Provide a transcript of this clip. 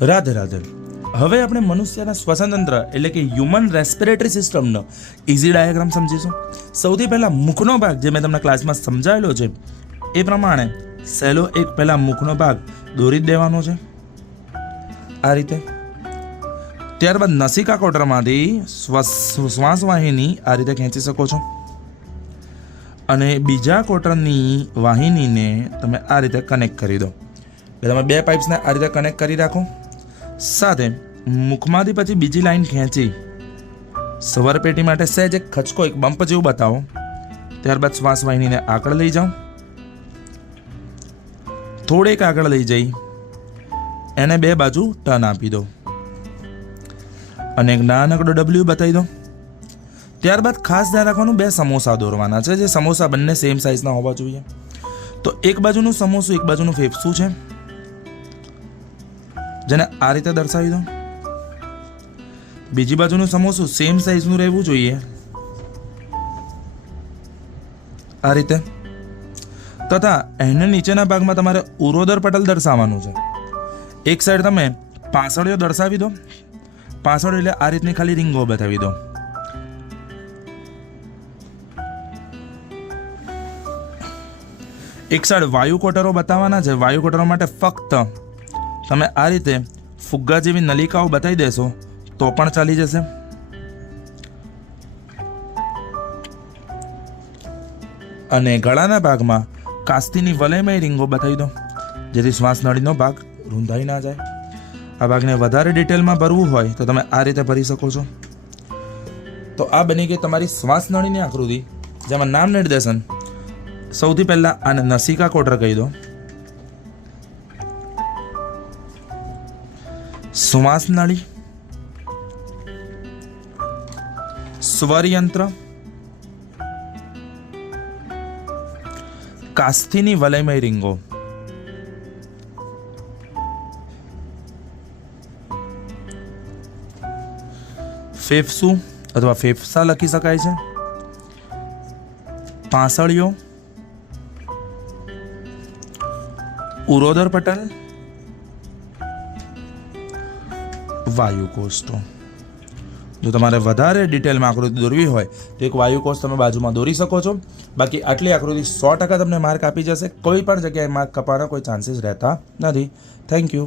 રાધે રાધે. હવે આપણે મનુષ્યના શ્વસનતંત્ર એટલે કે હ્યુમન રેસ્પિરેટરી સિસ્ટમનો ઇઝી ડાયાગ્રામ સમજીશું. સૌથી પહેલાં મુખનો ભાગ જે મેં તમને ક્લાસમાં સમજાવેલો છે એ પ્રમાણે સહેલો એક પહેલાં મુખનો ભાગ દોરી જ દેવાનો છે આ રીતે. ત્યારબાદ નસિકા કોટરમાંથી શ્વાસ વાહિની આ રીતે ખેંચી શકો છો અને બીજા કોટરની વાહિનીને તમે આ રીતે કનેક્ટ કરી દો. એટલે તમે બે પાઇપ્સને આ રીતે કનેક્ટ કરી રાખો. સાથે મુખમાંથી પછી બીજી લાઈન ખેંચી સ્વરપેટી માટે સહેજ એક ખચકો એક બમ્પ જેવું બતાવો. ત્યારબાદ શ્વાસ વાહિનીને આગળ લઈ જાઓ, થોડેક આગળ લઈ જઈ એને બે બાજુ ટર્ન આપી દો અને એક નાનકડો ડબલ્યુ બતાવી દો. ત્યારબાદ ખાસ ધ્યાન રાખવાનું, બે સમોસા દોરવાના છે, જે સમોસા બંને સેમ સાઇઝના હોવા જોઈએ. તો એક બાજુનું સમોસું એક બાજુનું ફેફસું છે, જેને આ રીતે દર્શાવી દો. બીજી બાજુનું સમોસું સેમ સાઇઝનું રહેવું જોઈએ આ રીતે. તથા એને નીચેના ભાગમાં તમારે ઉરોદર પટલ દર્શાવવાનું છે. એક સાઈડ તમે પાંસળીઓ દર્શાવી દો. પાંસળીઓ એટલે આ રીતની ખાલી રીંગો બતાવી દો. એક સાઈડ વાયુ કોટરો બતાવવાના છે. વાયુ કોટરો માટે ફક્ત તમે આ રીતે ફુગ્ગા જેવી નલિકાઓ બતાવી દેશો તો પણ ચાલી જશે. અને ગળાના ભાગમાં કાસ્તીની વલયમય રીંગો બતાવી દો, જેથી શ્વાસ નળીનો ભાગ રૂંધાઈ ના જાય. આ ભાગને વધારે ડિટેલમાં ભરવું હોય તો તમે આ રીતે ભરી શકો છો. તો આ બની ગઈ તમારી શ્વાસ નળીની આકૃતિ, જેમાં નામ નિર્દેશન સૌથી પહેલાં આને નસિકા કોટર કહી દો. શ્વાસ નળી, સ્વરયંત્ર, કાસ્થીની વલયમય રીંગો, ફેફસું અથવા ફેફસા લખી શકાય છે, પાંસળીઓ, ઉરોદર પટલ, વાયુકોષ્ઠો. જો તમારે વધારે ડિટેલમાં આકૃતિ દોરવી હોય તો એક વાયુકોષ તમે બાજુમાં દોરી શકો છો. બાકી આટલી આકૃતિ 100% તમને માર્ક આપી જશે. કોઈ પણ જગ્યાએ માર્ક કપાવાના કોઈ ચાન્સીસ રહેતા નથી. Thank you.